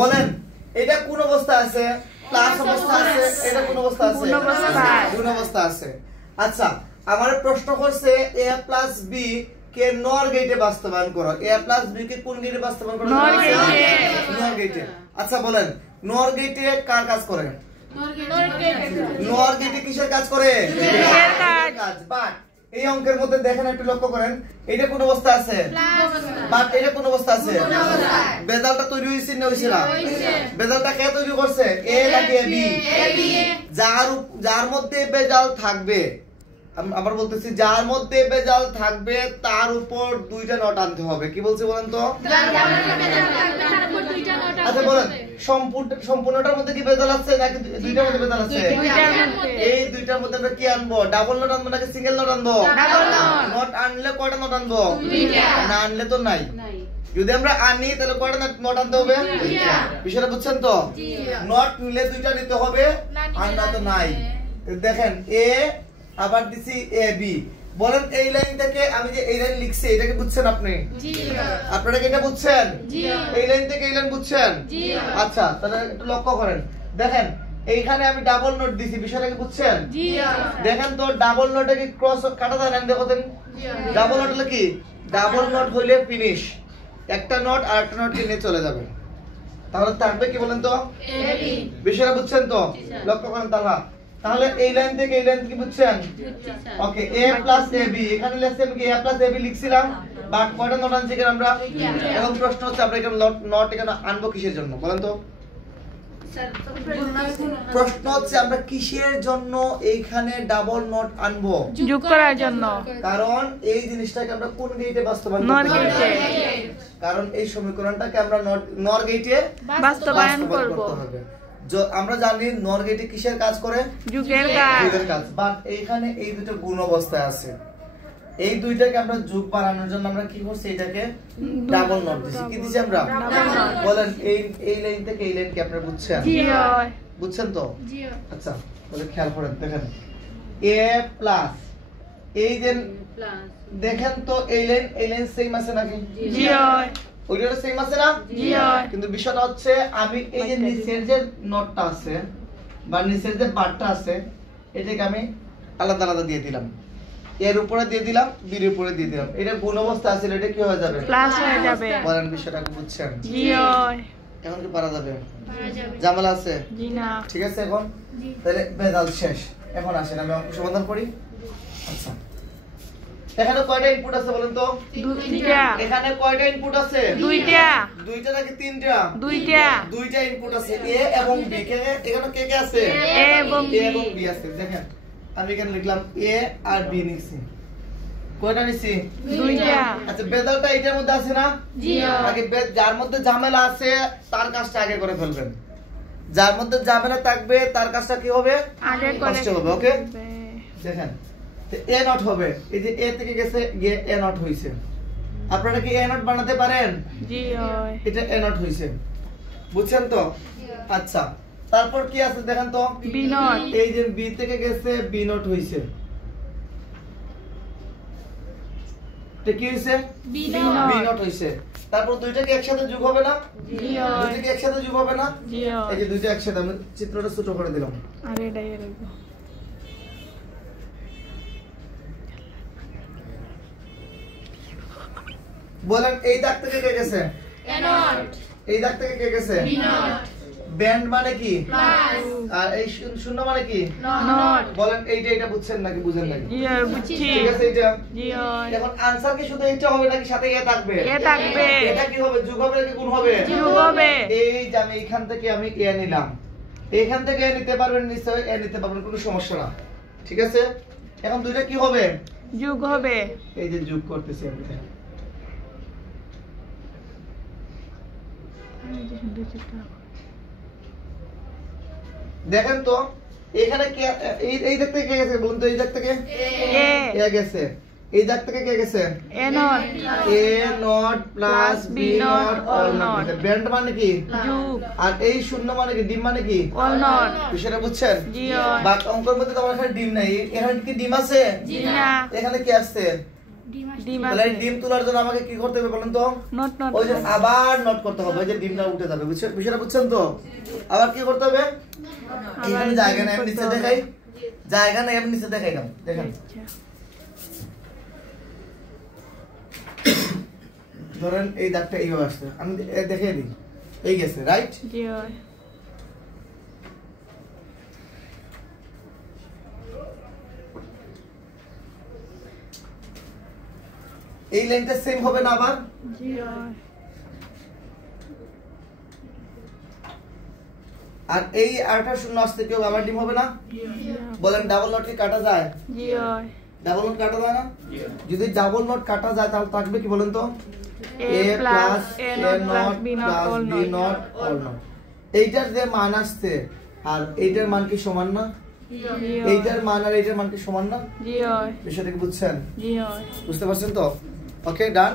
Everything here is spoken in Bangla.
বলেন এটা কোন অবস্থা আছে? প্লাস অবস্থা আছে। এটা কোন অবস্থা আছে? গুণ অবস্থা আছে। আচ্ছা আমার প্রশ্ন করছে a প্লাস b কে নর গেটে বাস্তবায়ন করো। a প্লাস b কে কোন গেটে বাস্তবায়ন করো? নর গেটে। আচ্ছা বলেন নর গেটে কার কাজ করে? নর গেটে কিসের কাজ করে? কাজ। বাট এই অঙ্কের মধ্যে দেখেন একটু লক্ষ্য করেন এটা কোন অবস্থা আছে? বাট এটা কোন অবস্থা আছে? বেজালটা তৈরি হইছে না হইছে না? বেজালটা কে তৈরি করছে? এ নাকি বি? যার মধ্যে বেজাল থাকবে, আবার বলতেছি যার মধ্যে বেজাল থাকবে তার উপর দুইটা নট আনতে হবে। কি বলছে বলেন তো? আচ্ছা বলেন সম্পূর্ণটার মধ্যে কি বেজাল আছে নাকি দুইটার মধ্যে বেজাল আছে? এই দুইটার মধ্যে আমরা কি আনবো? ডাবল নট আনবো নাকি সিঙ্গেল নট আনবো? নট আনলে কয়টা নট আনবো? না আনলে তো নাই। যদি আমরা আনি তাহলে কয়টা নট আনতে হবে? বিষয়টা বুঝছেন তো? নট নিলে দুইটা নিতে হবে আর না তো নাই। দেখেন এ আবার দিছি এ বি। বলেন এই লাইন থেকে আমি যে এই লাইন লিখছি এটাকে বুঝছেন আপনি? জি। আপনারা কি এটা বুঝছেন? জি। এই লাইন থেকে এই লাইন বুঝছেন? জি। আচ্ছা তাহলে একটু লক্ষ্য করেন। দেখেন এইখানে আমি ডাবল নোট দিছি, বিষয়টা কি বুঝছেন? জি। দেখেন তো ডাবল নোটে কি ক্রস কাটা যায় না? দেখো দেন ডাবল নোট হলে কি? ডাবল নোট হইলে ফিনিশ, একটা নোট আর একটা নোট নিয়ে চলে যাবে। তাহলে থাকবে কি বলেন তো? A B. বিষয়টা বুঝছেন তো? লক্ষ্য করেন তাহলে এই লাইন থেকে এই লাইন কি বুঝছেন? ওকে a প্লাস ab এখানে লেখছি আমি কি a প্লাস ab লিখছিলাম বাট কয়টা নট আনছি এখানে আমরা? এখন প্রশ্ন হচ্ছে আমরা এখানে নট এখানে আনবো কিসের জন্য বলেন তো? প্রশ্ন হচ্ছে আমরা কিসের জন্য এইখানে ডাবল নট আনবো? যোগ করার জন্য। কারণ এই জিনিসটাকে আমরা কোন গেটে বাস্তবায়ন করব? নর গেটে। কারণ এই সমীকরণটাকে আমরা নর গেটে বাস্তবায়ন করব। আমরা জানি নর গেটে কিসের কাজ করে? যোগের কাজ। বাট এইখানে এই দুটো গুণ অবস্থায় আছে, এই দুইটাকে আমরা যোগ বানানোর জন্য আমরা কি করছি? এটাকে ডাবল নট দিছি। কি দিছি আমরা? বলেন এই লাইন থেকে এই লাইন কি আপনারা বুঝছেন? জি বুঝছেন তো? জি। আচ্ছা তাহলে খেয়াল করেন দেখেন a প্লাস এই যে দেখেন তো এই লাইন সেম আছে নাকি? জি ওইটা সেম আছে না? জি কিন্তু বিষয়টা হচ্ছে আমি এই যে নিচের যে নটটা আছে বা নিচের যে বারটা আছে এটাকে আমি আলাদা আলাদা দিয়ে দিলাম, এর উপরে দিয়ে দিলাম, বির উপরে দিয়ে দিলাম। এটা গুণ অবস্থা আছে, এটা কি হয়ে যাবে? প্লাস হয়ে যাবে। বলেন বিষয়টা কি বুঝছেন? জি এখন কি পারা যাবে? ঝামেলা আছে? জি না। ঠিক আছে এখন তাহলে বেজাল শেষ। এখন আসেন আমি অঙ্ক সমাধান করি। আচ্ছা এখানে কয়টা ইনপুট আছে বলেন তো? দুইটা। এখানে কয়টা ইনপুট আছে? দুইটা। দুইটা নাকি তিনটা? দুইটা ইনপুট আছে a এবং b। এখানে কে কে আছে? a এবং b আছে। দেখেন আমি এখানে লিখলাম a আর b নিছি। কয়টা নিছি? দুইটা। আচ্ছা বেজালটা এটার মধ্যে আছে না? জি। আগে যার মধ্যে ঝামেলা আছে তার কাজটা আগে করে ফেলবেন, যার মধ্যে ঝামেলা থাকবে তার কাজটা কি হবে? আগে করে হবে। ওকে দেখেন a নট হবে, এই যে a থেকে গেছে গিয়ে a নট হইছে। আপনারা কি a নট বানাতে পারেন? জি হয়। এটা a নট হইছে, বুঝছেন তো? আচ্ছা তারপর কি আছে দেখেন তো? b not. এই যে b থেকে গেছে b নট হইছে, এটা কি হইছে? b নট হইছে। তারপর দুইটা কি একসাথে যোগ হবে না? জি হয়। দুইটা কি একসাথে যোগ হবে না? জি হয়। এই যে দুইটা একসাথে আমি চিত্রটা ছোট করে দিলাম। আরে এটাই রাখবো। বলেন এই দাগ থেকে কে গেছে? a not. এই দাগ থেকে কে গেছে? b not. ব্যান্ড মানে কি? প্লাস। আর এই শূন্য মানে কি? নট। বলেন এইটা বুঝছেন নাকি বুঝেন নাকি? জি বুঝছি। ঠিক আছে এটা? জি হয়। এখন आंसर কি শুধু এইটা হবে নাকি সাথে এ থাকবে? এ থাকবে। এটা কি হবে? যোগ হবে নাকি গুণ হবে? যোগ হবে। এই যে আমি এখান থেকে আমি এ নিলাম, এখান থেকে এ নিতে পারবেন, নিশ্চয়ই এ নিতে পারবেন, কোনো সমস্যা না। ঠিক আছে এখন দুইটা কি হবে? যোগ হবে। এই যে যোগ করতেছি আমি। দেখেন তো এখানে এই দিক থেকে কে গেছে বলুন তো? এই দিক থেকে এ গেছে, এই দিক থেকে কে গেছে? a not plus b not all not. Band মানে কি? যোগ। আর এই শূন্য মানে কি? ডিম মানে কি? All not. বিষয়টা বুঝছেন? জি বাট অঙ্কের মধ্যে তোমার এখানে ডিম নাই, এখানে কি ডিম আছে? জি না। এখানে কি আছে? তাহলে এই ডিম তোলার জন্য আমাকে কি করতে হবে বলেন তো? নট ওই যে আবার নট করতে হবে, ওই যে ডিমটা উঠে যাবে, বিষয়টা বুঝছেন তো? আবার কি করতে হবে? এখানে জায়গা নেই, আমি নিচে দেখাই, জায়গা নেই, আমি নিচে দেখাই দাও, দেখেন। ধরেন এই দাগটা এইভাবে আসছে, আমি দেখিয়ে দিই, এই গেছে, রাইট? জি ভাই। এই লাইনটা সেম হবে না আবার? জি ভাই। আর এই আরটা শূন্য আসতে কেউ আবার ডিম হবে না? বলেন ডাবল নট কি কাটা যায়? জি ভাই। ডাবল নট কাটা যায় না? যদি ডাবল নট কাটা যায় তাহলে থাকবে কি বলেন তো? a plus a not plus b not all not এইটার যে মান আসছে আর এইটার মান কি সমান না? এইটার মান আর এইটার মান কি সমান না? জি ভাই। বিষয়টা কি বুঝছেন? জি ভাই। বুঝতে পারছেন তো? ওকে, ডান।